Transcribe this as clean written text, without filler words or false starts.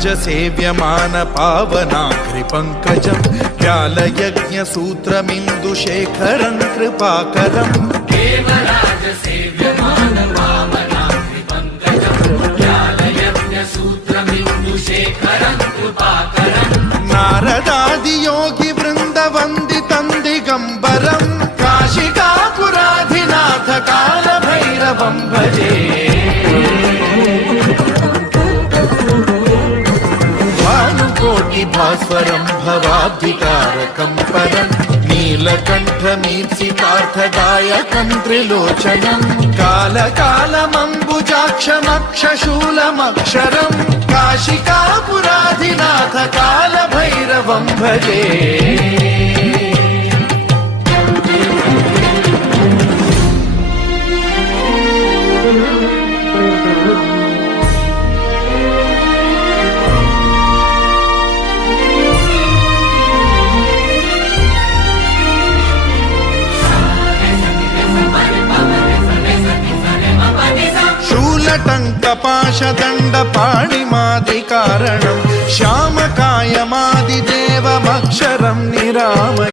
सेव्यमान पावनाग्रिपङ्कजं व्यालयज्ञसूत्रमिन्दुशेखरं कृपाकरम् देवराज सेव्यमान पावनाग्रिपङ्कजं व्यालयज्ञसूत्रमिन्दुशेखरं कृपाकरम् नारदादियोगि वृन्दवन्दितं दिगम्बरं काशिकापुराधिनाथ कालभैरवं भजे भास्वरं भवाब्धिकारकं परं नीलकण्ठमीप्सितार्थदायकं त्रिलोचनं कालकालमम्बुजाक्षमक्षशूलमक्षरं काशिकापुराधिनाथ कालभैरवं भजे शूलटङ्कपाशदण्डपाणिमादिकारणं श्यामकायमादिदेवमक्षरं निरामय